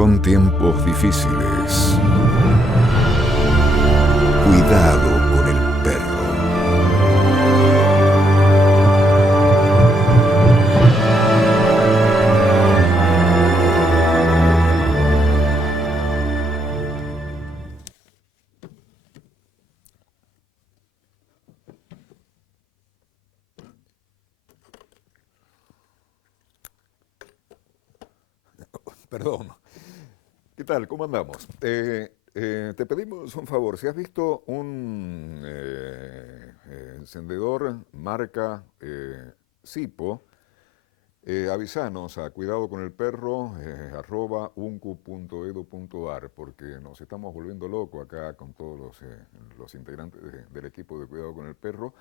Son tiempos difíciles. Cuidado con el perro. Perdón. ¿Qué tal? ¿Cómo andamos? Te pedimos un favor. Si has visto un encendedor marca Sipo, avisanos a cuidado con el perro @uncu.edu.ar, porque nos estamos volviendo locos acá con todos los integrantes del equipo de cuidado con el perro.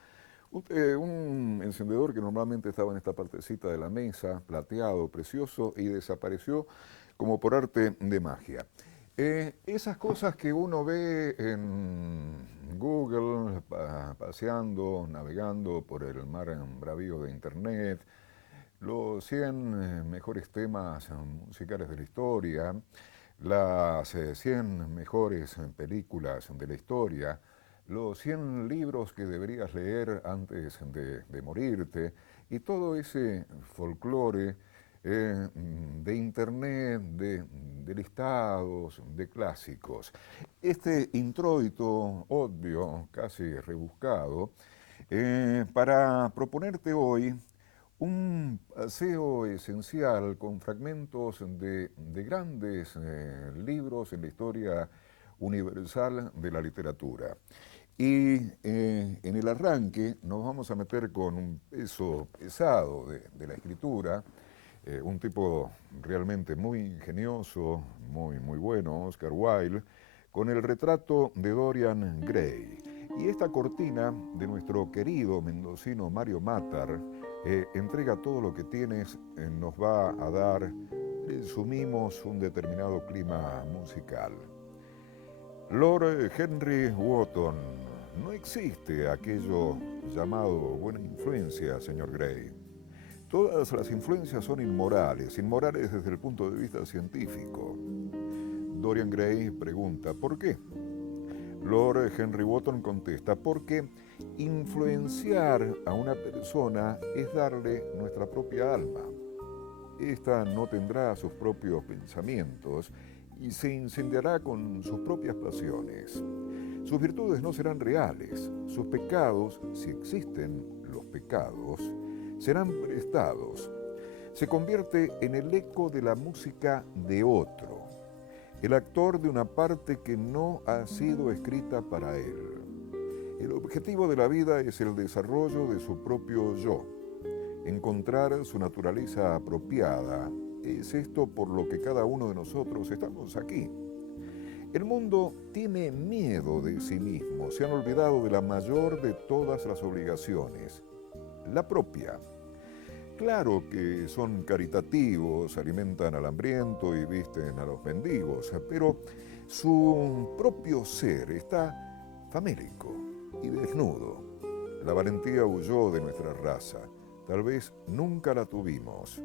Un encendedor que normalmente estaba en esta partecita de la mesa, plateado, precioso, y desapareció como por arte de magia. Esas cosas que uno ve en Google, paseando, navegando por el mar bravío de Internet, los 100 mejores temas musicales de la historia, las 100 mejores películas de la historia, los 100 libros que deberías leer antes de morirte, y todo ese folclore de internet, de listados, de clásicos. Este introito obvio, casi rebuscado, para proponerte hoy un paseo esencial con fragmentos de grandes libros en la historia universal de la literatura. Y en el arranque nos vamos a meter con un peso pesado de la escritura, un tipo realmente muy ingenioso, muy bueno, Oscar Wilde, con el retrato de Dorian Gray. Y esta cortina de nuestro querido mendocino Mario Matar entrega todo lo que tienes, nos va a dar, resumimos, un determinado clima musical. Lord Henry Wotton, no existe aquello llamado buena influencia, señor Gray. Todas las influencias son inmorales desde el punto de vista científico. Dorian Gray pregunta, ¿por qué? Lord Henry Wotton contesta, porque influenciar a una persona es darle nuestra propia alma. Esta no tendrá sus propios pensamientos y se incendiará con sus propias pasiones. Sus virtudes no serán reales, sus pecados, si existen los pecados, serán prestados. Se convierte en el eco de la música de otro, el actor de una parte que no ha sido escrita para él. El objetivo de la vida es el desarrollo de su propio yo, encontrar su naturaleza apropiada. Es esto por lo que cada uno de nosotros estamos aquí. El mundo tiene miedo de sí mismo, se han olvidado de la mayor de todas las obligaciones, la propia. Claro que son caritativos, alimentan al hambriento y visten a los mendigos, pero su propio ser está famélico y desnudo. La valentía huyó de nuestra raza, tal vez nunca la tuvimos.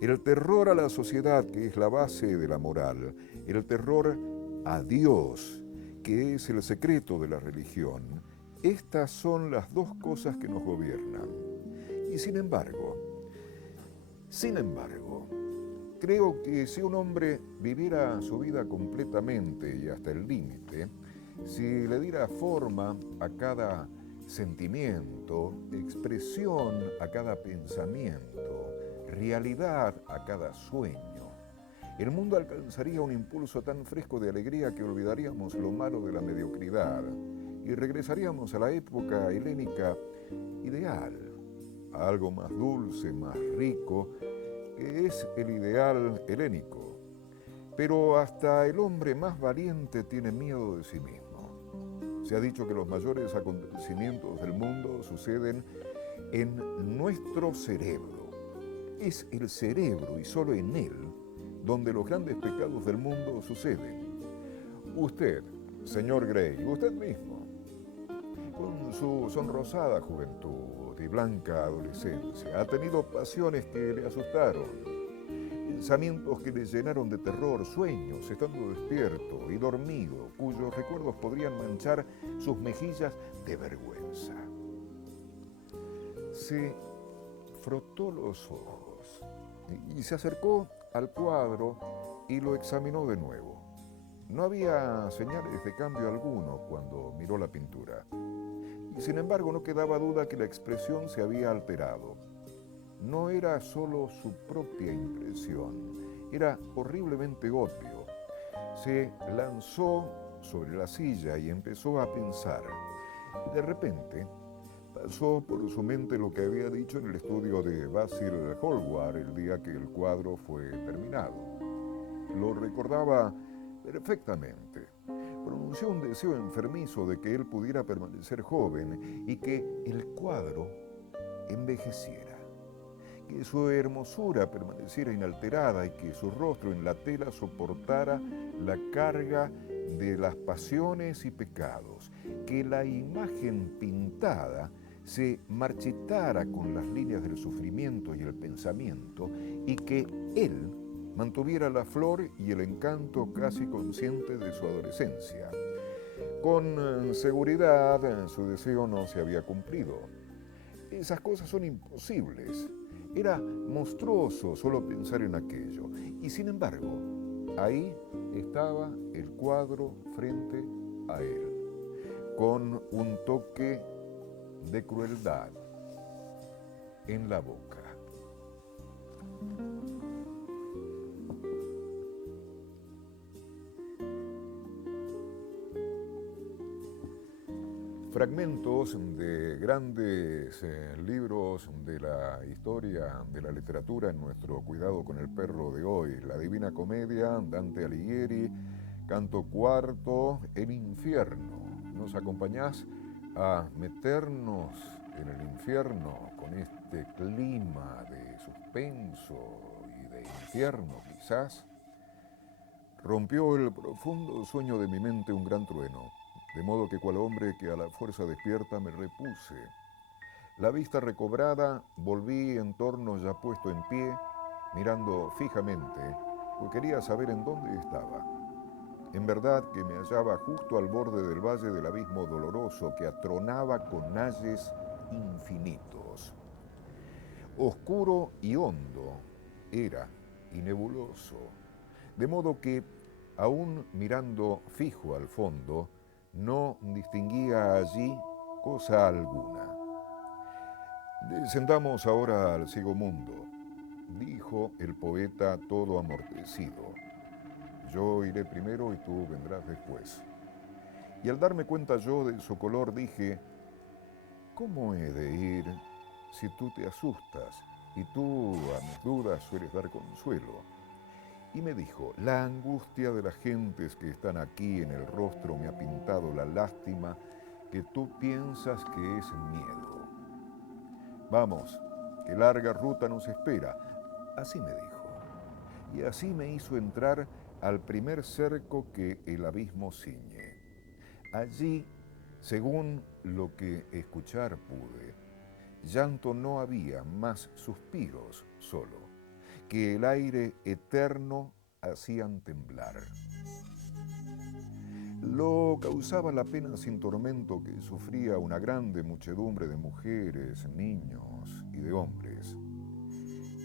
El terror a la sociedad, que es la base de la moral, el terror a Dios, que es el secreto de la religión, estas son las dos cosas que nos gobiernan. Y sin embargo, creo que si un hombre viviera su vida completamente y hasta el límite, si le diera forma a cada sentimiento, expresión a cada pensamiento, realidad a cada sueño, el mundo alcanzaría un impulso tan fresco de alegría que olvidaríamos lo malo de la mediocridad y regresaríamos a la época helénica ideal, a algo más dulce, más rico, que es el ideal helénico. Pero hasta el hombre más valiente tiene miedo de sí mismo. Se ha dicho que los mayores acontecimientos del mundo suceden en nuestro cerebro. Es el cerebro y solo en él donde los grandes pecados del mundo suceden. Usted, señor Gray, usted mismo, con su sonrosada juventud y blanca adolescencia, ha tenido pasiones que le asustaron. pensamientos que le llenaron de terror, sueños, estando despierto y dormido, cuyos recuerdos podrían manchar sus mejillas de vergüenza. Se frotó los ojos y se acercó al cuadro y lo examinó de nuevo. No había señales de cambio alguno cuando miró la pintura. Y sin embargo no quedaba duda que la expresión se había alterado. No era solo su propia impresión, era horriblemente obvio. Se lanzó sobre la silla y empezó a pensar. De repente pasó por su mente lo que había dicho en el estudio de Basil Hallward el día que el cuadro fue terminado. Lo recordaba perfectamente. Pronunció un deseo enfermizo de que él pudiera permanecer joven y que el cuadro envejeciera, que su hermosura permaneciera inalterada y que su rostro en la tela soportara la carga de las pasiones y pecados, que la imagen pintada se marchitara con las líneas del sufrimiento y el pensamiento y que él mantuviera la flor y el encanto casi consciente de su adolescencia. Con seguridad, su deseo no se había cumplido. Esas cosas son imposibles. Era monstruoso solo pensar en aquello. Y sin embargo, ahí estaba el cuadro frente a él, con un toque de crueldad en la boca. Fragmentos de grandes libros de la historia de la literatura en nuestro Cuidado con el Perro de hoy. La Divina Comedia, Dante Alighieri, Canto Cuarto, El Infierno. ¿Nos acompañás a meternos en el infierno con este clima de suspenso y de infierno quizás? Rompió el profundo sueño de mi mente un gran trueno, de modo que cual hombre que a la fuerza despierta me repuse. La vista recobrada, volví en torno ya puesto en pie, mirando fijamente, pues quería saber en dónde estaba. En verdad que me hallaba justo al borde del valle del abismo doloroso que atronaba con ayes infinitos. Oscuro y hondo era, y nebuloso, de modo que, aún mirando fijo al fondo, no distinguía allí cosa alguna. Descendamos ahora al ciego mundo, dijo el poeta todo amortecido. Yo iré primero y tú vendrás después. Y al darme cuenta yo de su color dije, ¿cómo he de ir si tú te asustas y tú a mis dudas sueles dar consuelo? Y me dijo, la angustia de las gentes que están aquí en el rostro me ha pintado la lástima que tú piensas que es miedo. Vamos, que larga ruta nos espera. Así me dijo. Y así me hizo entrar al primer cerco que el abismo ciñe. Allí, según lo que escuchar pude, llanto no había, más suspiros solo, que el aire eterno hacían temblar. Lo causaba la pena sin tormento que sufría una grande muchedumbre de mujeres, niños y de hombres.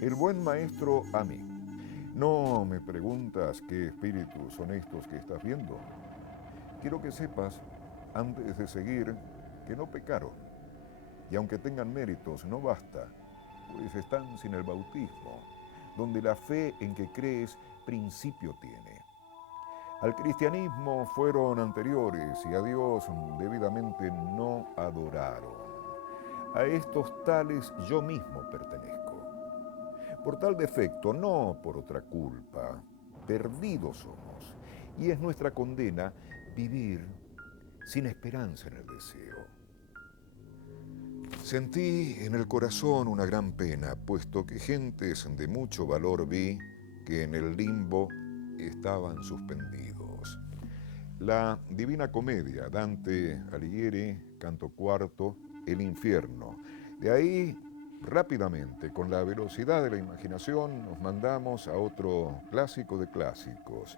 El buen maestro a mí, ¿no me preguntas qué espíritus son estos que estás viendo? Quiero que sepas, antes de seguir, que no pecaron, y aunque tengan méritos, no basta, pues están sin el bautismo, donde la fe en que crees principio tiene. Al cristianismo fueron anteriores y a Dios debidamente no adoraron. A estos tales yo mismo pertenezco. Por tal defecto, no por otra culpa, perdidos somos, y es nuestra condena vivir sin esperanza en el deseo. Sentí en el corazón una gran pena, puesto que gentes de mucho valor vi que en el limbo estaban suspendidos. La Divina Comedia, Dante Alighieri, Canto Cuarto, El Infierno. De ahí Rápidamente, con la velocidad de la imaginación, nos mandamos a otro clásico de clásicos.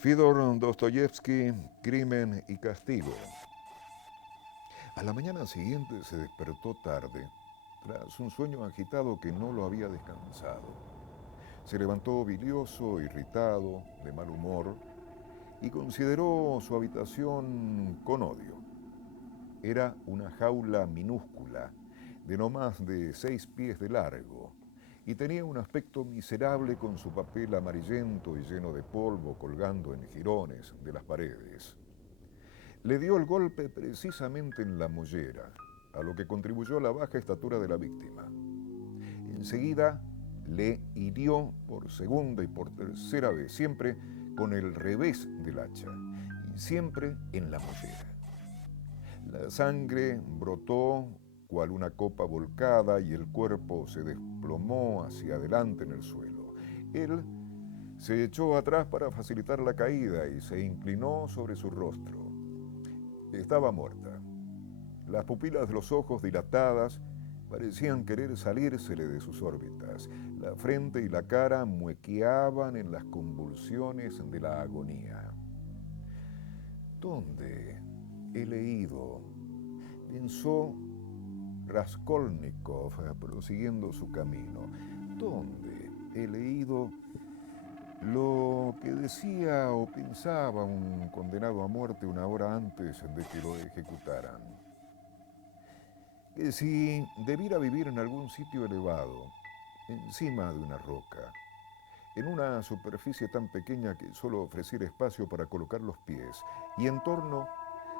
Fyodor Dostoyevsky, Crimen y Castigo. A la mañana siguiente se despertó tarde, tras un sueño agitado que no lo había descansado. Se levantó bilioso, irritado, de mal humor, y consideró su habitación con odio. Era una jaula minúscula, de no más de 6 pies de largo, y tenía un aspecto miserable con su papel amarillento y lleno de polvo colgando en jirones de las paredes. Le dio el golpe precisamente en la mollera, a lo que contribuyó la baja estatura de la víctima. Enseguida le hirió por segunda y por tercera vez, siempre con el revés del hacha, y siempre en la mollera. La sangre brotó cual una copa volcada y el cuerpo se desplomó hacia adelante en el suelo. Él se echó atrás para facilitar la caída y se inclinó sobre su rostro. Estaba muerta. Las pupilas de los ojos dilatadas parecían querer salírsele de sus órbitas. La frente y la cara muequeaban en las convulsiones de la agonía. ¿Dónde he leído? Pensó Raskolnikov, prosiguiendo su camino. ¿Dónde he leído lo que decía o pensaba un condenado a muerte una hora antes de que lo ejecutaran? Que si debiera vivir en algún sitio elevado, encima de una roca, en una superficie tan pequeña que solo ofreciera espacio para colocar los pies, y en torno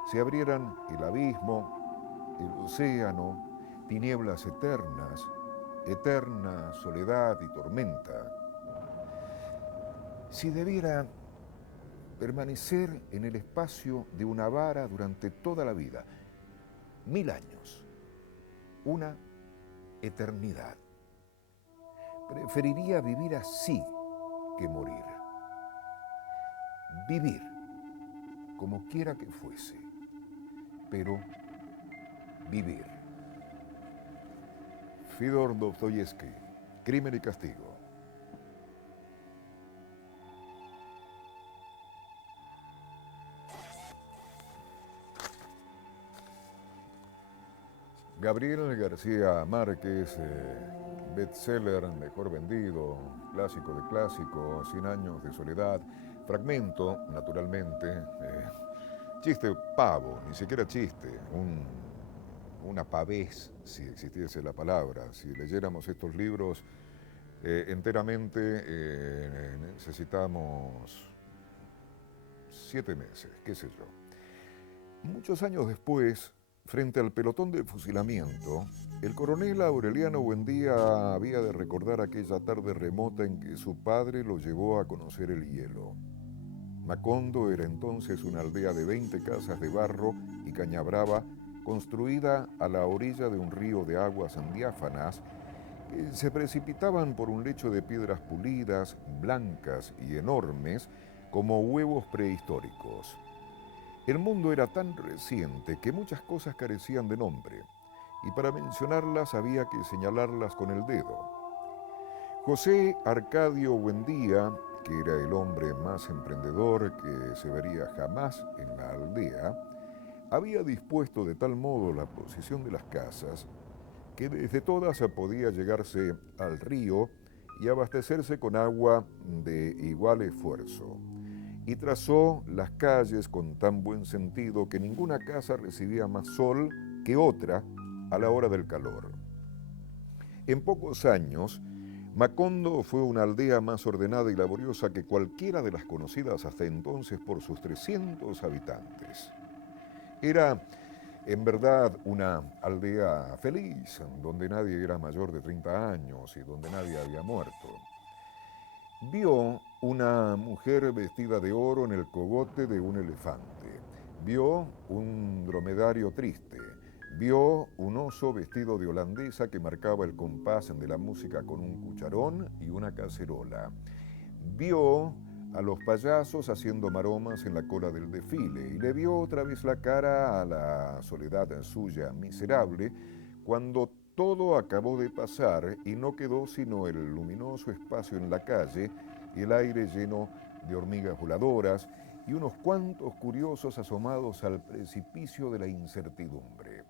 se abrieran el abismo, el océano, tinieblas eternas, eterna soledad y tormenta. Si debiera permanecer en el espacio de una vara durante toda la vida, 1000 años, una eternidad. Preferiría vivir así que morir. Vivir, como quiera que fuese, pero vivir. Fyodor Dostoyevsky, Crimen y Castigo. Gabriel García Márquez, bestseller mejor vendido, clásico de clásicos, 100 años de soledad, fragmento, naturalmente, chiste pavo, ni siquiera chiste, una pavés, si existiese la palabra. Si leyéramos estos libros enteramente, necesitamos 7 meses, qué sé yo. Muchos años después, frente al pelotón de fusilamiento, el coronel Aureliano Buendía había de recordar aquella tarde remota en que su padre lo llevó a conocer el hielo. Macondo era entonces una aldea de 20 casas de barro y caña brava, construida a la orilla de un río de aguas diáfanas que se precipitaban por un lecho de piedras pulidas, blancas y enormes, como huevos prehistóricos. El mundo era tan reciente que muchas cosas carecían de nombre, y para mencionarlas había que señalarlas con el dedo. José Arcadio Buendía, que era el hombre más emprendedor que se vería jamás en la aldea, había dispuesto de tal modo la posición de las casas que desde todas podía llegarse al río y abastecerse con agua de igual esfuerzo. Y trazó las calles con tan buen sentido que ninguna casa recibía más sol que otra a la hora del calor. En pocos años, Macondo fue una aldea más ordenada y laboriosa que cualquiera de las conocidas hasta entonces por sus 300 habitantes. Era, en verdad, una aldea feliz, donde nadie era mayor de 30 años y donde nadie había muerto. Vio una mujer vestida de oro en el cogote de un elefante. Vio un dromedario triste. Vio un oso vestido de holandesa que marcaba el compás de la música con un cucharón y una cacerola. Vio a los payasos haciendo maromas en la cola del desfile y le vio otra vez la cara a la soledad suya miserable cuando todo acabó de pasar y no quedó sino el luminoso espacio en la calle y el aire lleno de hormigas voladoras y unos cuantos curiosos asomados al precipicio de la incertidumbre.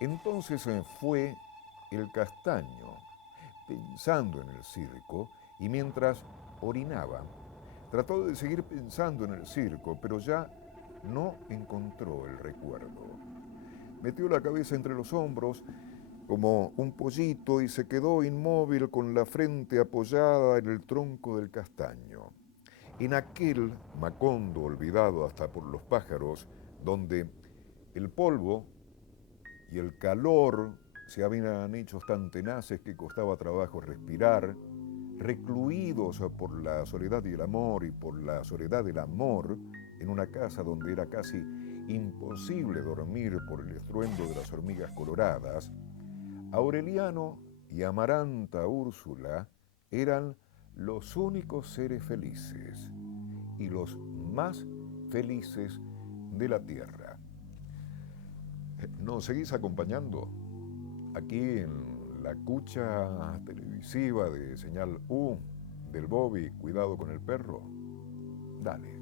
Entonces fue el castaño, pensando en el circo, y mientras orinaba, trató de seguir pensando en el circo, pero ya no encontró el recuerdo. Metió la cabeza entre los hombros como un pollito y se quedó inmóvil con la frente apoyada en el tronco del castaño. En aquel Macondo olvidado hasta por los pájaros, donde el polvo y el calor se habían hecho tan tenaces que costaba trabajo respirar, recluidos por la soledad y el amor y por la soledad del amor, en una casa donde era casi imposible dormir por el estruendo de las hormigas coloradas, Aureliano y Amaranta Úrsula eran los únicos seres felices y los más felices de la tierra. ¿Nos seguís acompañando? Aquí en la cucha televisiva de Señal U del Bobby, Cuidado con el Perro. Dale.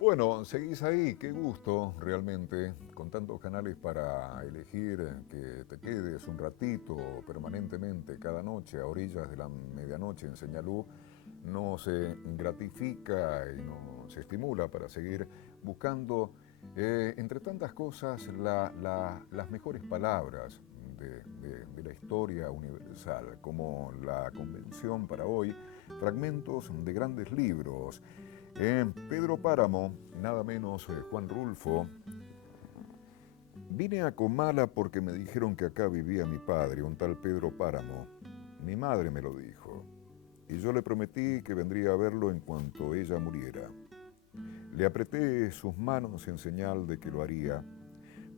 Bueno, seguís ahí, qué gusto realmente, con tantos canales para elegir que te quedes un ratito permanentemente cada noche a orillas de la medianoche en Señalú, nos gratifica y nos estimula para seguir buscando, entre tantas cosas, las mejores palabras de la historia universal, como la convención para hoy, fragmentos de grandes libros. Pedro Páramo, nada menos Juan Rulfo. Vine a Comala porque me dijeron que acá vivía mi padre, un tal Pedro Páramo. Mi madre me lo dijo, y yo le prometí que vendría a verlo en cuanto ella muriera. Le apreté sus manos en señal de que lo haría,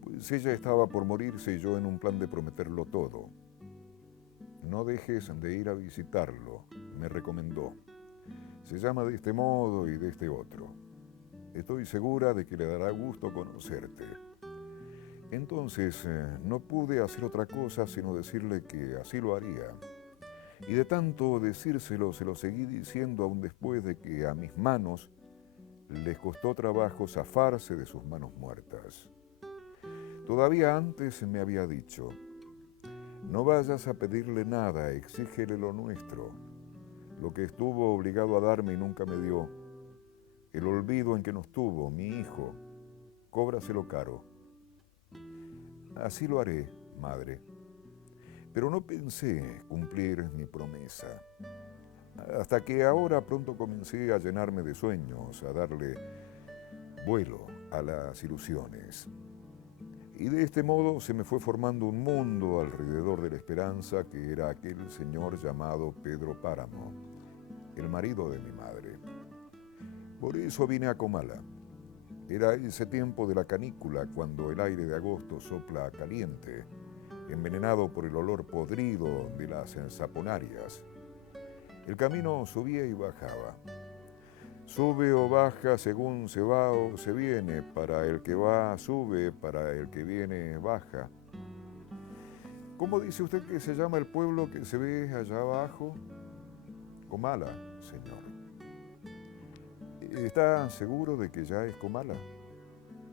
pues ella estaba por morirse y yo en un plan de prometerlo todo. No dejes de ir a visitarlo, me recomendó. Se llama de este modo y de este otro. Estoy segura de que le dará gusto conocerte. Entonces no pude hacer otra cosa sino decirle que así lo haría. Y de tanto decírselo se lo seguí diciendo aún después de que a mis manos les costó trabajo zafarse de sus manos muertas. Todavía antes me había dicho, no vayas a pedirle nada, exígele lo nuestro. Lo que estuvo obligado a darme y nunca me dio, el olvido en que nos tuvo, mi hijo, cóbraselo caro. Así lo haré, madre, pero no pensé cumplir mi promesa, hasta que ahora pronto comencé a llenarme de sueños, a darle vuelo a las ilusiones. Y de este modo se me fue formando un mundo alrededor de la esperanza que era aquel señor llamado Pedro Páramo, el marido de mi madre. Por eso vine a Comala. Era ese tiempo de la canícula cuando el aire de agosto sopla caliente, envenenado por el olor podrido de las ensaponarias. El camino subía y bajaba. Sube o baja según se va o se viene. Para el que va, sube, para el que viene, baja. ¿Cómo dice usted que se llama el pueblo que se ve allá abajo? Comala, señor. ¿Está seguro de que ya es Comala?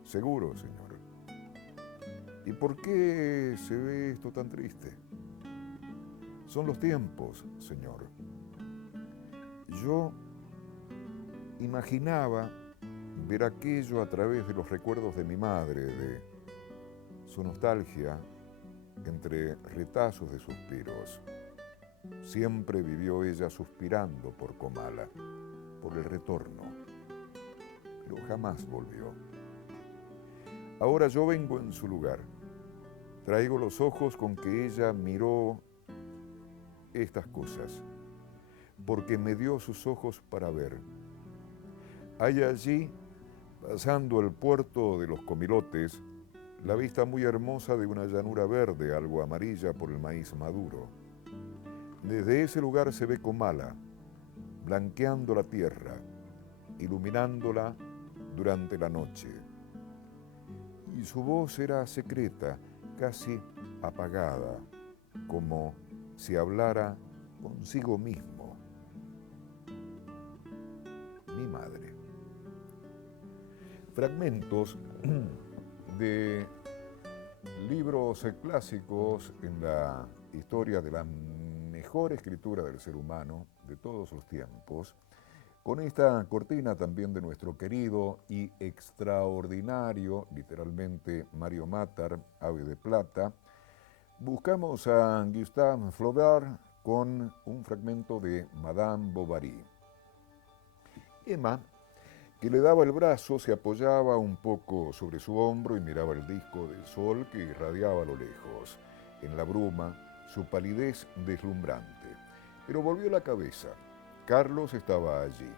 Seguro, señor. ¿Y por qué se ve esto tan triste? Son los tiempos, señor. Yo imaginaba ver aquello a través de los recuerdos de mi madre, de su nostalgia entre retazos de suspiros. Siempre vivió ella suspirando por Comala, por el retorno, pero jamás volvió. Ahora yo vengo en su lugar. Traigo los ojos con que ella miró estas cosas. porque me dio sus ojos para ver. Hay allí, pasando el puerto de los Comilotes, la vista muy hermosa de una llanura verde, algo amarilla por el maíz maduro. Desde ese lugar se ve Comala, blanqueando la tierra, iluminándola durante la noche. Y su voz era secreta, casi apagada, como si hablara consigo mismo. Mi madre. Fragmentos de libros clásicos en la historia de la mejor escritura del ser humano de todos los tiempos, con esta cortina también de nuestro querido y extraordinario, literalmente, Mario Matar, Ave de Plata, buscamos a Gustave Flaubert con un fragmento de Madame Bovary. Emma, que le daba el brazo, se apoyaba un poco sobre su hombro y miraba el disco del sol que irradiaba a lo lejos. En la bruma, su palidez deslumbrante. Pero volvió la cabeza. Carlos estaba allí.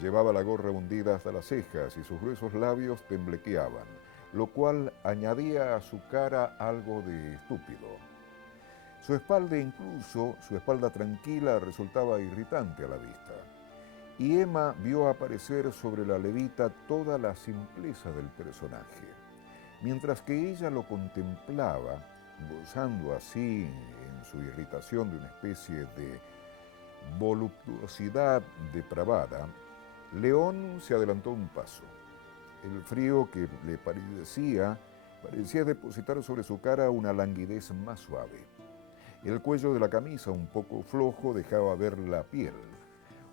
Llevaba la gorra hundida hasta las cejas y sus gruesos labios temblequeaban, lo cual añadía a su cara algo de estúpido. Su espalda incluso, su espalda tranquila, resultaba irritante a la vista. Y Emma vio aparecer sobre la levita toda la simpleza del personaje. Mientras que ella lo contemplaba, gozando así en su irritación de una especie de voluptuosidad depravada, León se adelantó un paso. El frío que le parecía depositar sobre su cara una languidez más suave. El cuello de la camisa, un poco flojo, dejaba ver la piel.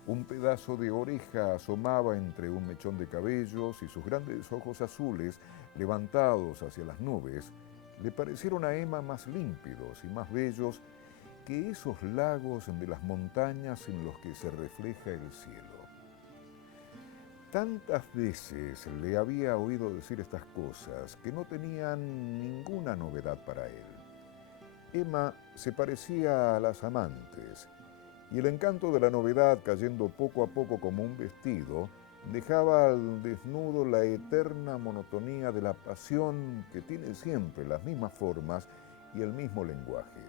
Un pedazo de oreja asomaba entre un mechón de cabellos y sus grandes ojos azules, levantados hacia las nubes, le parecieron a Emma más límpidos y más bellos que esos lagos de las montañas en los que se refleja el cielo. Tantas veces le había oído decir estas cosas que no tenían ninguna novedad para él. Emma se parecía a las amantes, y el encanto de la novedad, cayendo poco a poco como un vestido, dejaba al desnudo la eterna monotonía de la pasión que tiene siempre las mismas formas y el mismo lenguaje.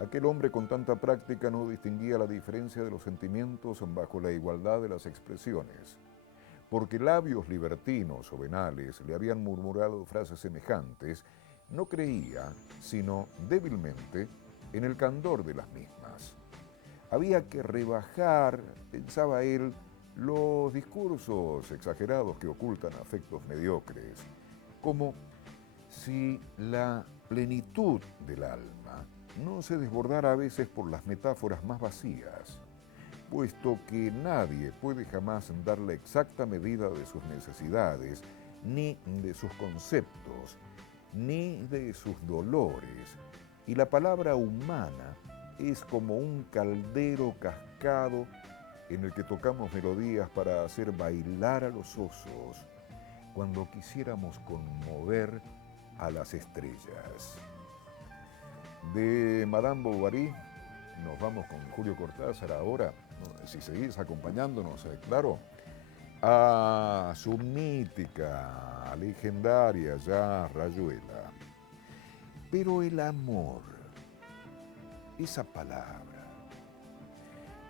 Aquel hombre con tanta práctica no distinguía la diferencia de los sentimientos bajo la igualdad de las expresiones. Porque labios libertinos o venales le habían murmurado frases semejantes, no creía, sino débilmente, en el candor de las mismas. Había que rebajar, pensaba él, los discursos exagerados que ocultan afectos mediocres, como si la plenitud del alma no se desbordara a veces por las metáforas más vacías, puesto que nadie puede jamás dar la exacta medida de sus necesidades, ni de sus conceptos, ni de sus dolores, y la palabra humana es como un caldero cascado en el que tocamos melodías para hacer bailar a los osos cuando quisiéramos conmover a las estrellas. De Madame Bovary nos vamos con Julio Cortázar ahora, si seguís acompañándonos, claro, a su mítica, legendaria ya Rayuela. Pero el amor, esa palabra,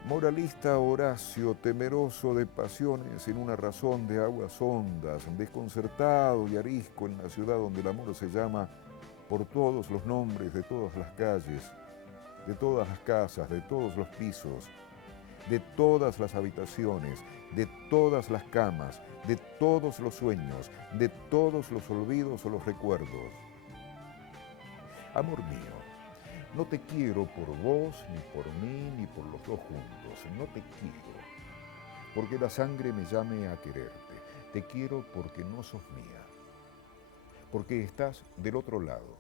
moralista Horacio, temeroso de pasiones sin una razón de aguas hondas, desconcertado y arisco en la ciudad donde el amor se llama por todos los nombres de todas las calles, de todas las casas, de todos los pisos, de todas las habitaciones, de todas las camas, de todos los sueños, de todos los olvidos o los recuerdos. Amor mío, no te quiero por vos, ni por mí, ni por los dos juntos. No te quiero porque la sangre me llame a quererte. Te quiero porque no sos mía, porque estás del otro lado,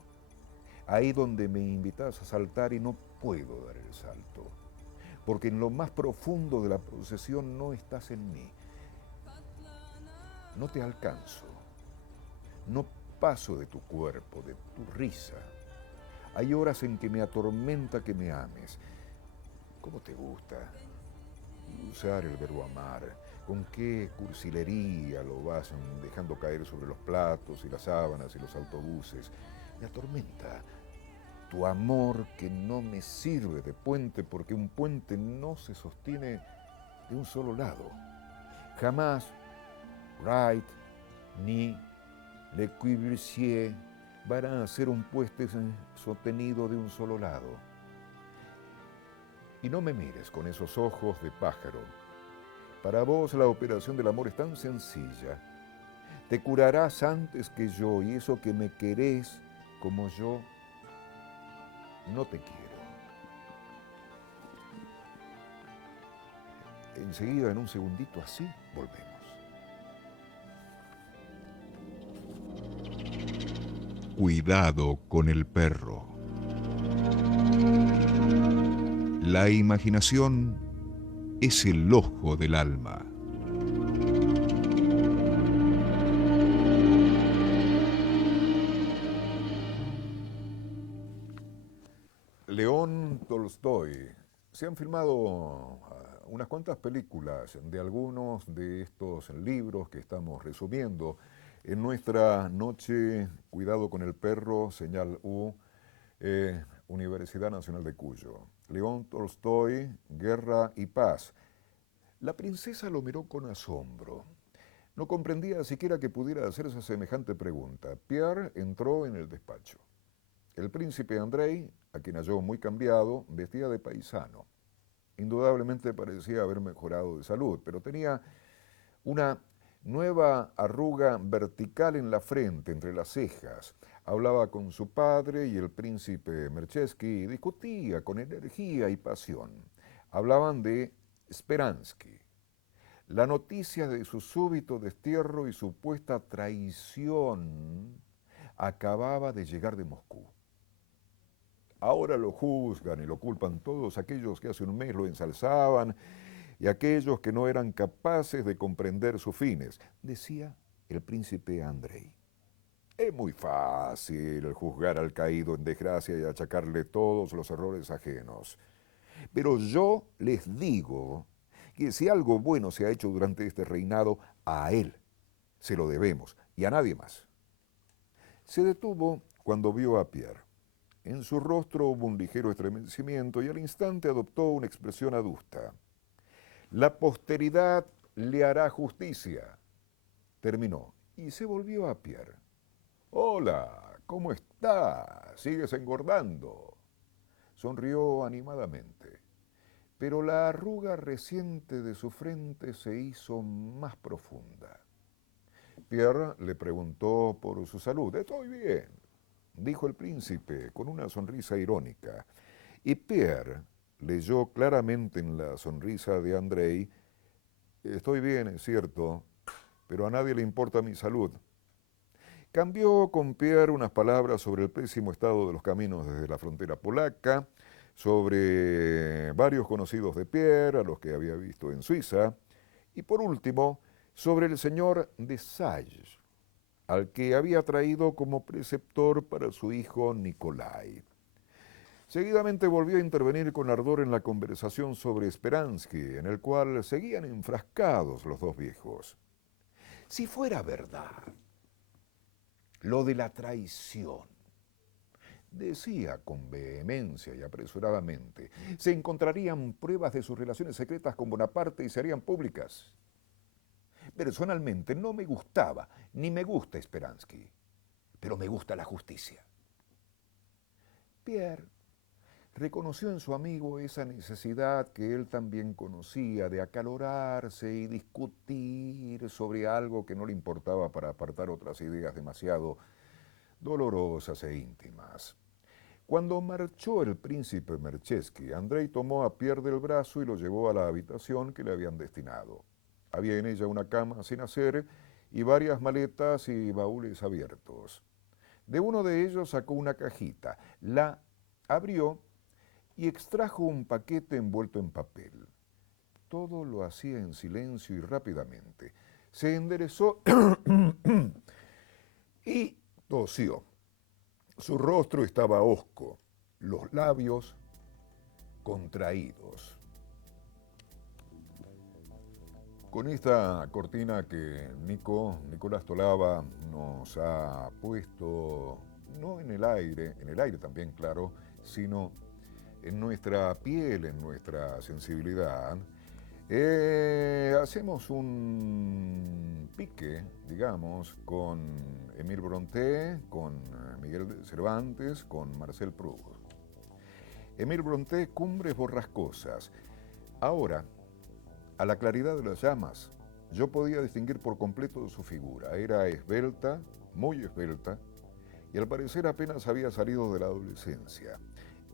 ahí donde me invitas a saltar y no puedo dar el salto, porque en lo más profundo de la procesión no estás en mí. No te alcanzo, no paso de tu cuerpo, de tu risa. Hay horas en que me atormenta que me ames. ¿Cómo te gusta? usar el verbo amar, con qué cursilería lo vas dejando caer sobre los platos y las sábanas y los autobuses. Me atormenta tu amor que no me sirve de puente porque un puente no se sostiene de un solo lado. Jamás Wright ni Le Corbusier van a hacer un puente sostenido de un solo lado. Y no me mires con esos ojos de pájaro. Para vos la operación del amor es tan sencilla. Te curarás antes que yo y eso que me querés como yo no te quiero. Enseguida, en un segundito así, volvemos. Cuidado con el perro. La imaginación es el ojo del alma. León Tolstoy. Se han filmado unas cuantas películas de algunos de estos libros que estamos resumiendo en nuestra noche Cuidado con el perro, señal U, Universidad Nacional de Cuyo. León Tolstoy, Guerra y Paz. La princesa lo miró con asombro. No comprendía siquiera que pudiera hacerse semejante pregunta. Pierre entró en el despacho. El príncipe Andrei, a quien halló muy cambiado, vestía de paisano. Indudablemente parecía haber mejorado de salud, pero tenía una nueva arruga vertical en la frente, entre las cejas. Hablaba con su padre y el príncipe Merchesky y discutía con energía y pasión. Hablaban de Speransky. La noticia de su súbito destierro y supuesta traición acababa de llegar de Moscú. Ahora lo juzgan y lo culpan todos aquellos que hace un mes lo ensalzaban y aquellos que no eran capaces de comprender sus fines, decía el príncipe Andrei. Es muy fácil juzgar al caído en desgracia y achacarle todos los errores ajenos. Pero yo les digo que si algo bueno se ha hecho durante este reinado, a él se lo debemos y a nadie más. Se detuvo cuando vio a Pierre. En su rostro hubo un ligero estremecimiento y al instante adoptó una expresión adusta. La posteridad le hará justicia. Terminó y se volvió a Pierre. Hola, ¿cómo estás? ¿Sigues engordando? Sonrió animadamente, pero la arruga reciente de su frente se hizo más profunda. Pierre le preguntó por su salud. Estoy bien, dijo el príncipe con una sonrisa irónica. Y Pierre leyó claramente en la sonrisa de Andrei: estoy bien, es cierto, pero a nadie le importa mi salud. Cambió con Pierre unas palabras sobre el pésimo estado de los caminos desde la frontera polaca, sobre varios conocidos de Pierre, a los que había visto en Suiza, y por último, sobre el señor de Sage, al que había traído como preceptor para su hijo Nikolai. Seguidamente volvió a intervenir con ardor en la conversación sobre Speransky, en el cual seguían enfrascados los dos viejos. Si fuera verdad lo de la traición, decía con vehemencia y apresuradamente, se encontrarían pruebas de sus relaciones secretas con Bonaparte y se harían públicas. Personalmente no me gustaba, ni me gusta Speransky, pero me gusta la justicia. Pierre reconoció en su amigo esa necesidad que él también conocía de acalorarse y discutir sobre algo que no le importaba para apartar otras ideas demasiado dolorosas e íntimas. Cuando marchó el príncipe Merchesky, Andrei tomó a Pierre del brazo y lo llevó a la habitación que le habían destinado. Había en ella una cama sin hacer y varias maletas y baúles abiertos. De uno de ellos sacó una cajita, la abrió y extrajo un paquete envuelto en papel. Todo lo hacía en silencio y rápidamente. Se enderezó y tosió. Su rostro estaba hosco, los labios contraídos. Con esta cortina que Nicolás Tolaba nos ha puesto, no en el aire también, claro, sino en nuestra piel, en nuestra sensibilidad, hacemos un pique, digamos, con Émile Brontë, con Miguel de Cervantes, con Marcel Proust. Émile Brontë, Cumbres borrascosas. Ahora, a la claridad de las llamas, yo podía distinguir por completo su figura. Era esbelta, muy esbelta, y al parecer apenas había salido de la adolescencia.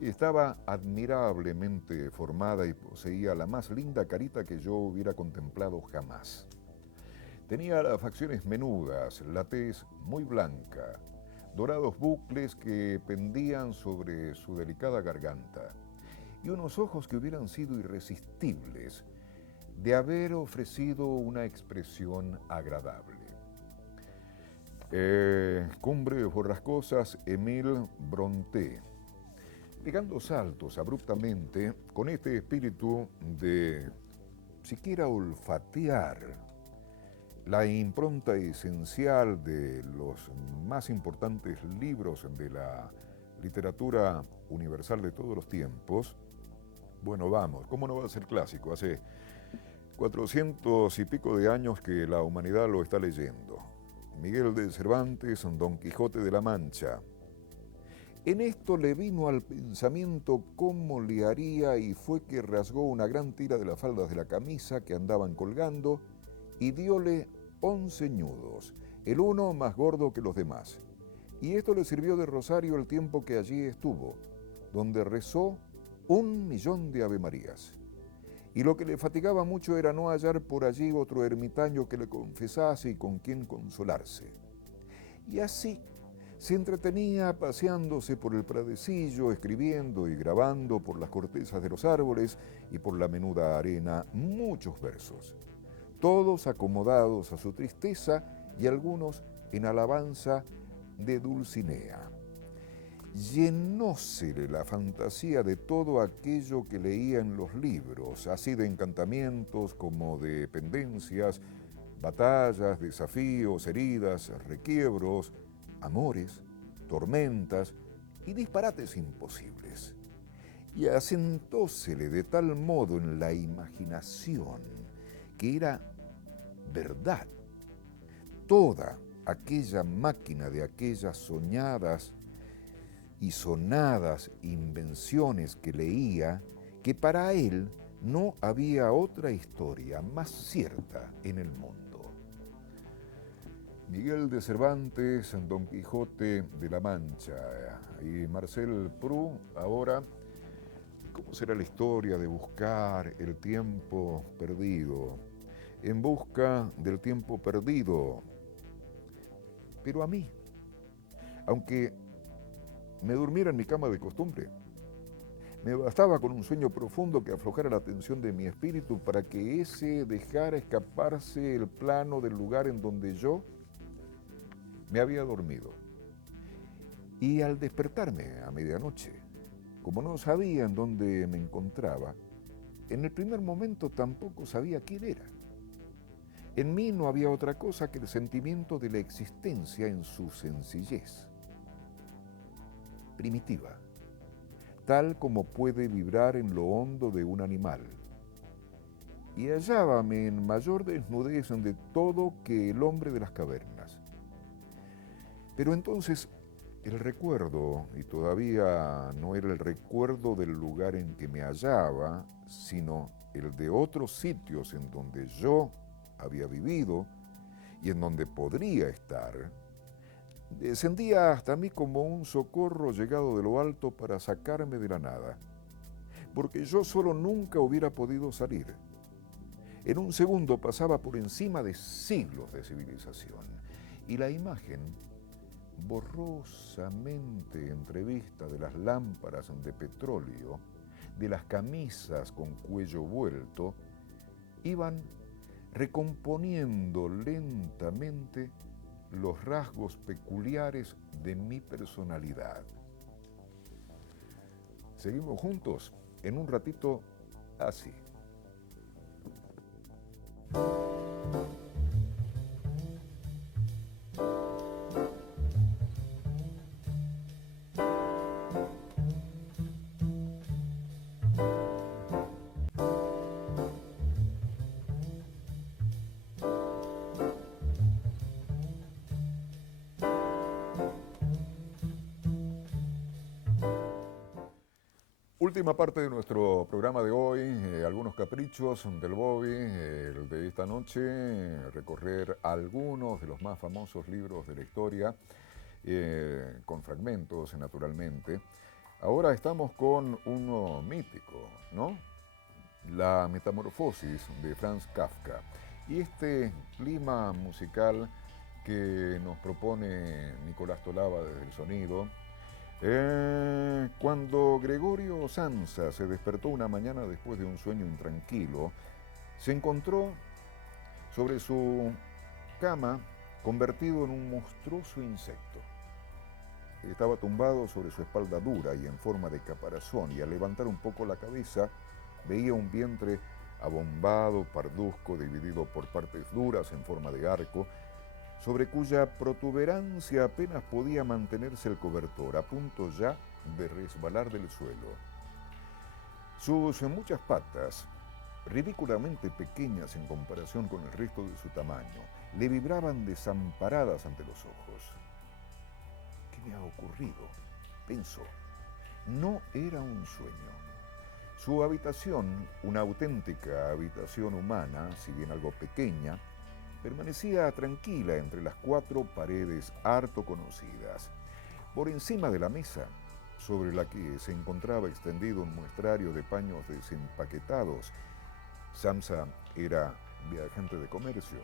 Estaba admirablemente formada y poseía la más linda carita que yo hubiera contemplado jamás. Tenía las facciones menudas, la tez muy blanca, dorados bucles que pendían sobre su delicada garganta, y unos ojos que hubieran sido irresistibles de haber ofrecido una expresión agradable. Cumbres borrascosas, Émile Brontë. Pegando saltos abruptamente, con este espíritu de siquiera olfatear la impronta esencial de los más importantes libros de la literatura universal de todos los tiempos, bueno, vamos, ¿cómo no va a ser clásico? Hace 400 y pico de años que la humanidad lo está leyendo. Miguel de Cervantes, Don Quijote de la Mancha. En esto le vino al pensamiento cómo le haría y fue que rasgó una gran tira de las faldas de la camisa que andaban colgando y diole 11 ñudos, el uno más gordo que los demás. Y esto le sirvió de rosario el tiempo que allí estuvo, donde rezó 1.000.000 de avemarías. Y lo que le fatigaba mucho era no hallar por allí otro ermitaño que le confesase y con quien consolarse. Y así se entretenía paseándose por el pradecillo, escribiendo y grabando por las cortezas de los árboles y por la menuda arena muchos versos, todos acomodados a su tristeza y algunos en alabanza de Dulcinea. Llenósele la fantasía de todo aquello que leía en los libros, así de encantamientos como de pendencias, batallas, desafíos, heridas, requiebros, amores, tormentas y disparates imposibles. Y asentósele de tal modo en la imaginación que era verdad toda aquella máquina de aquellas soñadas y sonadas invenciones que leía, que para él no había otra historia más cierta en el mundo. Miguel de Cervantes, Don Quijote de la Mancha y Marcel Proust. Ahora, ¿cómo será la historia de buscar el tiempo perdido? En busca del tiempo perdido. Pero a mí, aunque me durmiera en mi cama de costumbre, me bastaba con un sueño profundo que aflojara la tensión de mi espíritu para que ese dejara escaparse el plano del lugar en donde yo me había dormido. Y al despertarme a medianoche, como no sabía en dónde me encontraba, en el primer momento tampoco sabía quién era. En mí no había otra cosa que el sentimiento de la existencia en su sencillez, primitiva, tal como puede vibrar en lo hondo de un animal. Y hallábame en mayor desnudez de todo que el hombre de las cavernas. Pero entonces el recuerdo, y todavía no era el recuerdo del lugar en que me hallaba, sino el de otros sitios en donde yo había vivido y en donde podría estar, descendía hasta mí como un socorro llegado de lo alto para sacarme de la nada, porque yo solo nunca hubiera podido salir. En un segundo pasaba por encima de siglos de civilización, y la imagen, borrosamente entrevista de las lámparas de petróleo, de las camisas con cuello vuelto, iban recomponiendo lentamente los rasgos peculiares de mi personalidad. Seguimos juntos en un ratito así. Última parte de nuestro programa de hoy, algunos caprichos del Bobby, el de esta noche, recorrer algunos de los más famosos libros de la historia, con fragmentos naturalmente. Ahora estamos con uno mítico, ¿no? La Metamorfosis de Franz Kafka. Y este clima musical que nos propone Nicolás Tolaba desde el sonido. Cuando Gregorio Samsa se despertó una mañana después de un sueño intranquilo, se encontró sobre su cama convertido en un monstruoso insecto. Estaba tumbado sobre su espalda dura y en forma de caparazón, y al levantar un poco la cabeza veía un vientre abombado, parduzco, dividido por partes duras en forma de arco, sobre cuya protuberancia apenas podía mantenerse el cobertor, a punto ya de resbalar del suelo. Sus muchas patas, ridículamente pequeñas en comparación con el resto de su tamaño, le vibraban desamparadas ante los ojos. ¿Qué me ha ocurrido?, pensó. No era un sueño. Su habitación, una auténtica habitación humana, si bien algo pequeña, permanecía tranquila entre las cuatro paredes harto conocidas. Por encima de la mesa, sobre la que se encontraba extendido un muestrario de paños desempaquetados, Samsa era viajante de comercio,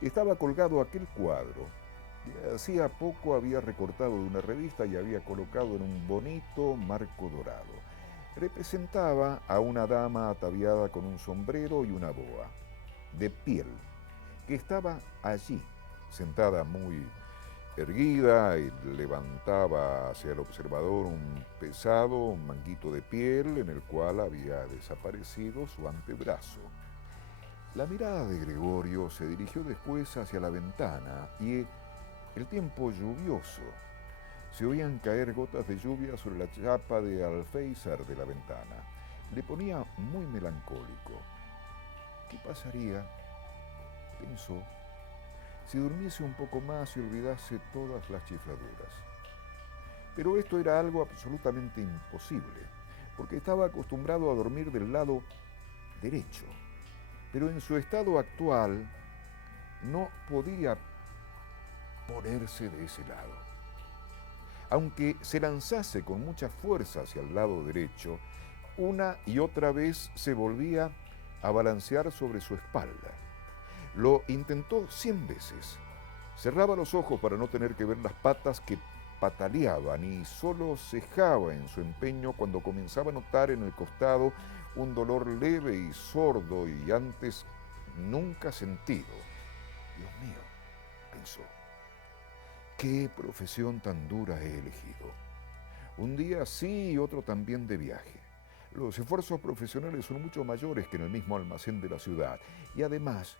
estaba colgado aquel cuadro que hacía poco había recortado de una revista y había colocado en un bonito marco dorado. Representaba a una dama ataviada con un sombrero y una boa, de piel, que estaba allí, sentada muy erguida, y levantaba hacia el observador un pesado manguito de piel en el cual había desaparecido su antebrazo. La mirada de Gregorio se dirigió después hacia la ventana y el tiempo lluvioso. Se oían caer gotas de lluvia sobre la chapa de alféizar de la ventana. Le ponía muy melancólico. ¿Qué pasaría?, pensó, si durmiese un poco más y olvidase todas las chifladuras. Pero esto era algo absolutamente imposible, porque estaba acostumbrado a dormir del lado derecho. Pero en su estado actual no podía ponerse de ese lado. Aunque se lanzase con mucha fuerza hacia el lado derecho, una y otra vez se volvía a balancear sobre su espalda. Lo intentó 100 veces. Cerraba los ojos para no tener que ver las patas que pataleaban y solo cejaba en su empeño cuando comenzaba a notar en el costado un dolor leve y sordo y antes nunca sentido. Dios mío, pensó, qué profesión tan dura he elegido. Un día sí y otro también de viaje. Los esfuerzos profesionales son mucho mayores que en el mismo almacén de la ciudad y además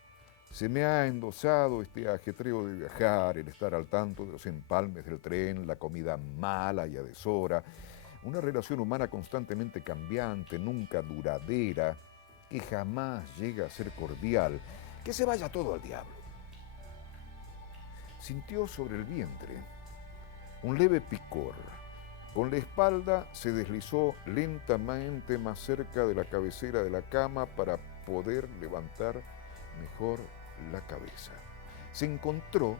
se me ha endosado este ajetreo de viajar, el estar al tanto de los empalmes del tren, la comida mala y a deshora, una relación humana constantemente cambiante, nunca duradera, que jamás llega a ser cordial. Que se vaya todo al diablo. Sintió sobre el vientre un leve picor. Con la espalda se deslizó lentamente más cerca de la cabecera de la cama para poder levantar mejor la cabeza. Se encontró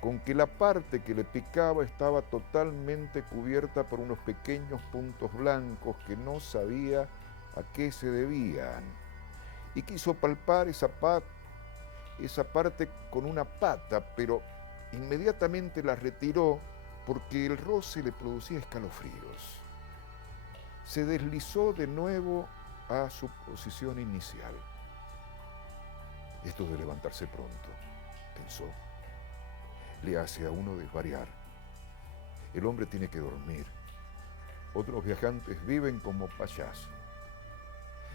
con que la parte que le picaba estaba totalmente cubierta por unos pequeños puntos blancos que no sabía a qué se debían. Y quiso palpar esa parte con una pata, pero inmediatamente la retiró porque el roce le producía escalofríos. Se deslizó de nuevo a su posición inicial. Esto de levantarse pronto, pensó, le hace a uno desvariar. El hombre tiene que dormir. Otros viajantes viven como payasos.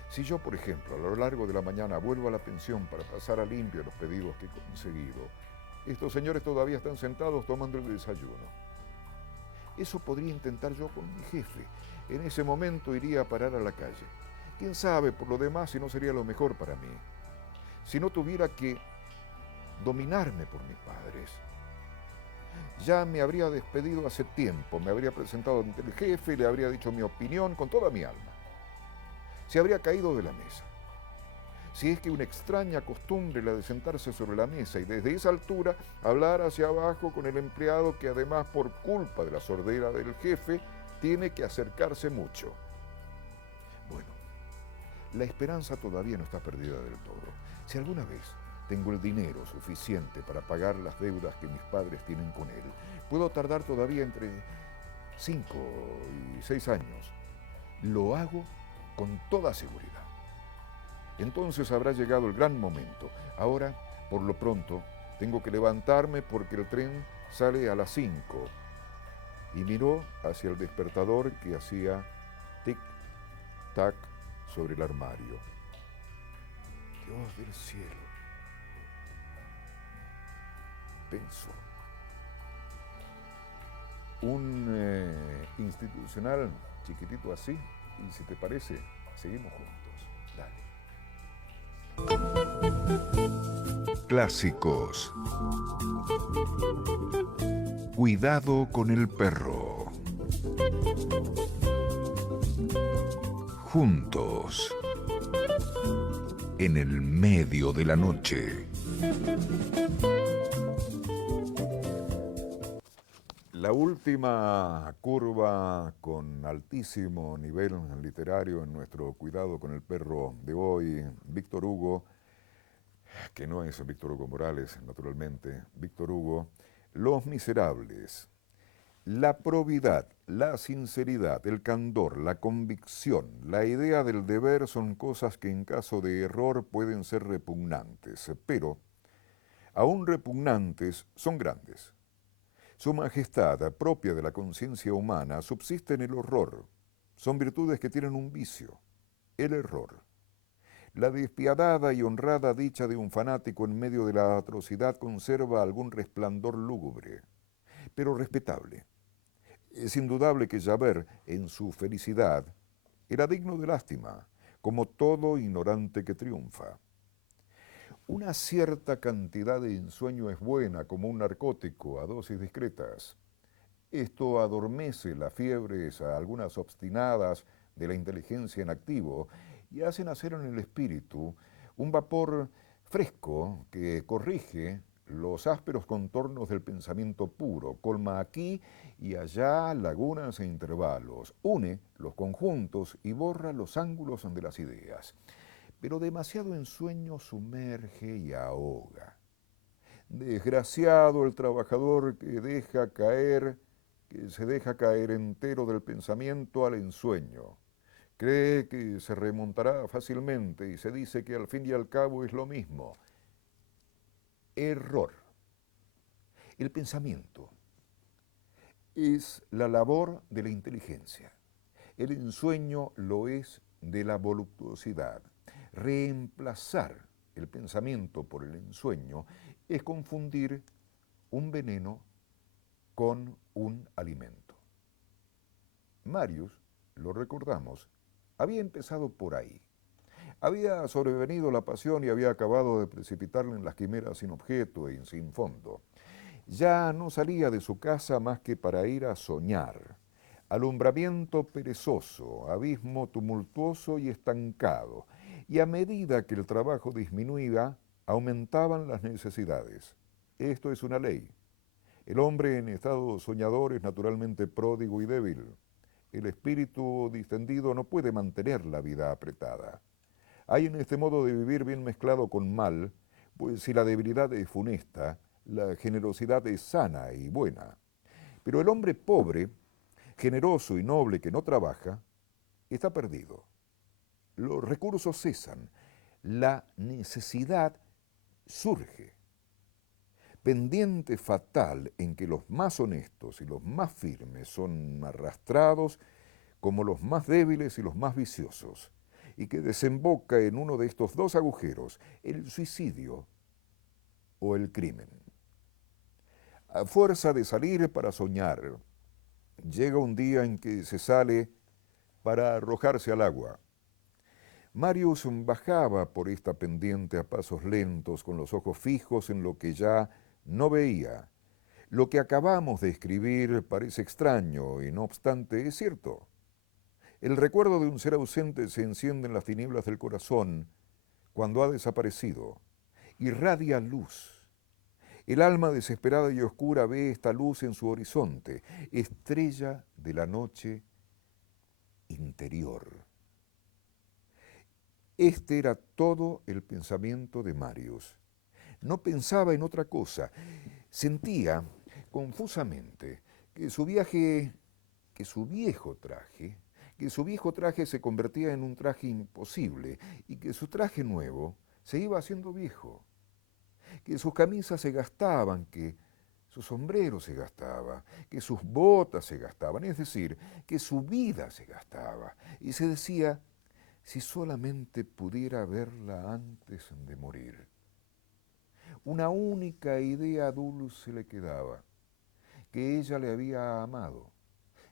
Si yo, por ejemplo, a lo largo de la mañana vuelvo a la pensión para pasar a limpio los pedidos que he conseguido, estos señores todavía están sentados tomando el desayuno. Eso podría intentar yo con mi jefe. En ese momento iría a parar a la calle. Quién sabe, por lo demás, si no sería lo mejor para mí. Si no tuviera que dominarme por mis padres. Ya me habría despedido hace tiempo, me habría presentado ante el jefe, le habría dicho mi opinión con toda mi alma. Se habría caído de la mesa. Si es que una extraña costumbre la de sentarse sobre la mesa y desde esa altura hablar hacia abajo con el empleado que además por culpa de la sordera del jefe tiene que acercarse mucho. Bueno, la esperanza todavía no está perdida del todo. Si alguna vez tengo el dinero suficiente para pagar las deudas que mis padres tienen con él, puedo tardar todavía entre 5 y 6 años. Lo hago con toda seguridad. Entonces habrá llegado el gran momento. Ahora, por lo pronto, tengo que levantarme porque el tren sale a las 5. Y miró hacia el despertador que hacía tic-tac sobre el armario. Dios del cielo, pensó. Un institucional chiquitito así, y si te parece, seguimos juntos. Dale. Clásicos. Cuidado con el perro. Juntos. En el medio de la noche. La última curva con altísimo nivel literario en nuestro Cuidado con el Perro de hoy, Víctor Hugo, que no es Víctor Hugo Morales, naturalmente, Víctor Hugo, Los Miserables. La probidad, la sinceridad, el candor, la convicción, la idea del deber son cosas que en caso de error pueden ser repugnantes, pero aún repugnantes son grandes. Su majestad, propia de la conciencia humana, subsiste en el horror. Son virtudes que tienen un vicio, el error. La despiadada y honrada dicha de un fanático en medio de la atrocidad conserva algún resplandor lúgubre, pero respetable. Es indudable que Javert, en su felicidad, era digno de lástima, como todo ignorante que triunfa. Una cierta cantidad de ensueño es buena como un narcótico a dosis discretas. Esto adormece las fiebres a algunas obstinadas de la inteligencia en activo y hace nacer en el espíritu un vapor fresco que corrige los ásperos contornos del pensamiento puro, colma aquí y allá lagunas e intervalos, une los conjuntos y borra los ángulos de las ideas. Pero demasiado ensueño sumerge y ahoga. Desgraciado el trabajador que se deja caer entero del pensamiento al ensueño. Cree que se remontará fácilmente y se dice que al fin y al cabo es lo mismo. Error. El pensamiento es la labor de la inteligencia. El ensueño lo es de la voluptuosidad. Reemplazar el pensamiento por el ensueño es confundir un veneno con un alimento. Marius, lo recordamos, había empezado por ahí. Había sobrevenido la pasión y había acabado de precipitarle en las quimeras sin objeto y sin fondo. Ya no salía de su casa más que para ir a soñar. Alumbramiento perezoso, abismo tumultuoso y estancado. Y a medida que el trabajo disminuía, aumentaban las necesidades. Esto es una ley. El hombre en estado soñador es naturalmente pródigo y débil. El espíritu distendido no puede mantener la vida apretada. Hay en este modo de vivir bien mezclado con mal, pues si la debilidad es funesta, la generosidad es sana y buena. Pero el hombre pobre, generoso y noble que no trabaja, está perdido. Los recursos cesan, la necesidad surge. Pendiente fatal en que los más honestos y los más firmes son arrastrados como los más débiles y los más viciosos. y que desemboca en uno de estos dos agujeros, el suicidio o el crimen. A fuerza de salir para soñar, llega un día en que se sale para arrojarse al agua. Marius bajaba por esta pendiente a pasos lentos, con los ojos fijos en lo que ya no veía. Lo que acabamos de escribir parece extraño y no obstante es cierto. El recuerdo de un ser ausente se enciende en las tinieblas del corazón cuando ha desaparecido. Irradia luz. El alma desesperada y oscura ve esta luz en su horizonte, estrella de la noche interior. Este era todo el pensamiento de Marius. No pensaba en otra cosa. Sentía confusamente que su viaje, que su viejo traje se convertía en un traje imposible y que su traje nuevo se iba haciendo viejo, que sus camisas se gastaban, que su sombrero se gastaba, que sus botas se gastaban, es decir, que su vida se gastaba. Y se decía, si solamente pudiera verla antes de morir. Una única idea dulce le quedaba, que ella le había amado,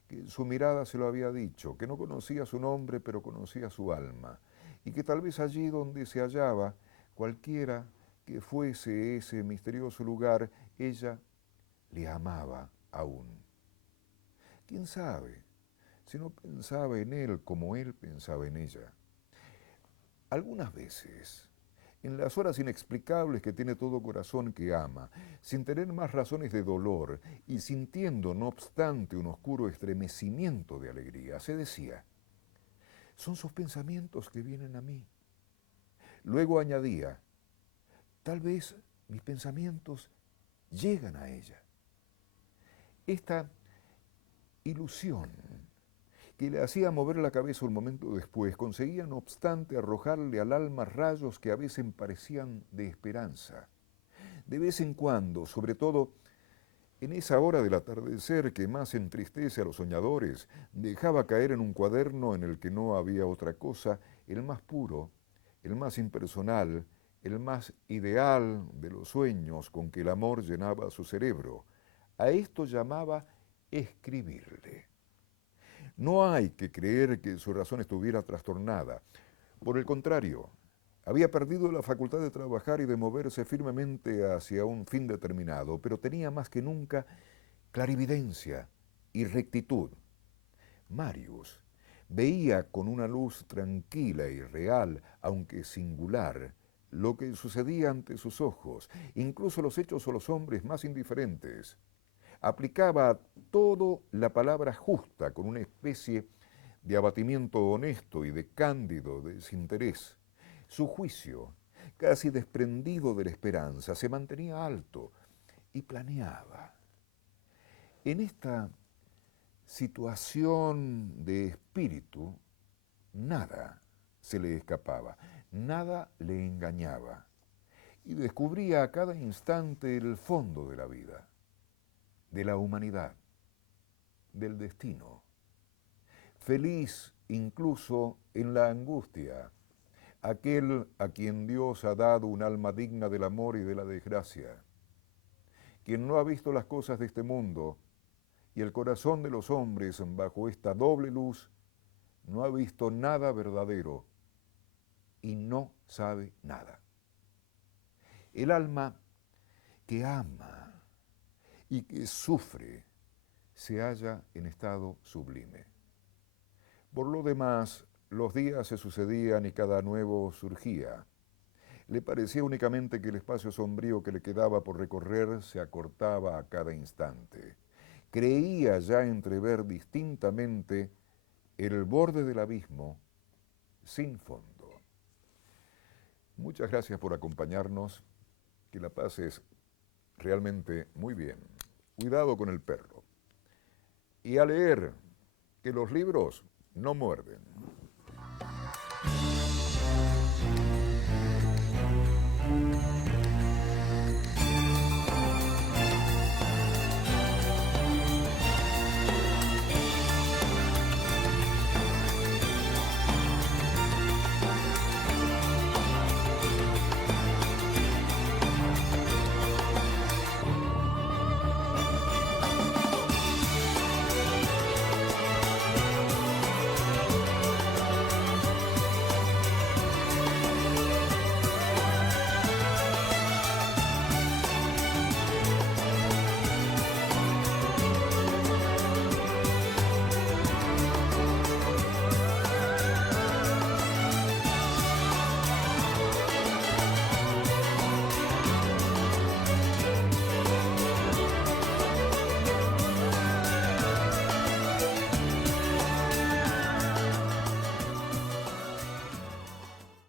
que su mirada se lo había dicho, que no conocía su nombre pero conocía su alma, y que tal vez allí donde se hallaba, cualquiera que fuese ese misterioso lugar, ella le amaba aún. ¿Quién sabe si no pensaba en él como él pensaba en ella? Algunas veces, en las horas inexplicables que tiene todo corazón que ama, sin tener más razones de dolor y sintiendo, no obstante, un oscuro estremecimiento de alegría, se decía, son sus pensamientos que vienen a mí. Luego añadía, tal vez mis pensamientos llegan a ella. Esta ilusión que le hacía mover la cabeza un momento después, conseguía no obstante arrojarle al alma rayos que a veces parecían de esperanza. De vez en cuando, sobre todo en esa hora del atardecer que más entristece a los soñadores, dejaba caer en un cuaderno en el que no había otra cosa, el más puro, el más impersonal, el más ideal de los sueños con que el amor llenaba su cerebro. A esto llamaba escribirle. No hay que creer que su razón estuviera trastornada. Por el contrario, había perdido la facultad de trabajar y de moverse firmemente hacia un fin determinado, pero tenía más que nunca clarividencia y rectitud. Marius veía con una luz tranquila y real, aunque singular, lo que sucedía ante sus ojos, incluso los hechos o los hombres más indiferentes. Aplicaba a todo la palabra justa, con una especie de abatimiento honesto y de cándido desinterés. Su juicio, casi desprendido de la esperanza, se mantenía alto y planeaba. En esta situación de espíritu, nada se le escapaba, nada le engañaba, y descubría a cada instante el fondo de la vida, de la humanidad, del destino. Feliz incluso en la angustia, aquel a quien Dios ha dado un alma digna del amor y de la desgracia, quien no ha visto las cosas de este mundo y el corazón de los hombres bajo esta doble luz no ha visto nada verdadero y no sabe nada. El alma que ama y que sufre se halla en estado sublime. Por lo demás, los días se sucedían y cada nuevo surgía. Le parecía únicamente que el espacio sombrío que le quedaba por recorrer se acortaba a cada instante. Creía ya entrever distintamente el borde del abismo sin fondo. Muchas gracias por acompañarnos. Que la pases realmente muy bien. Cuidado con el perro. Y a leer, que los libros no muerden.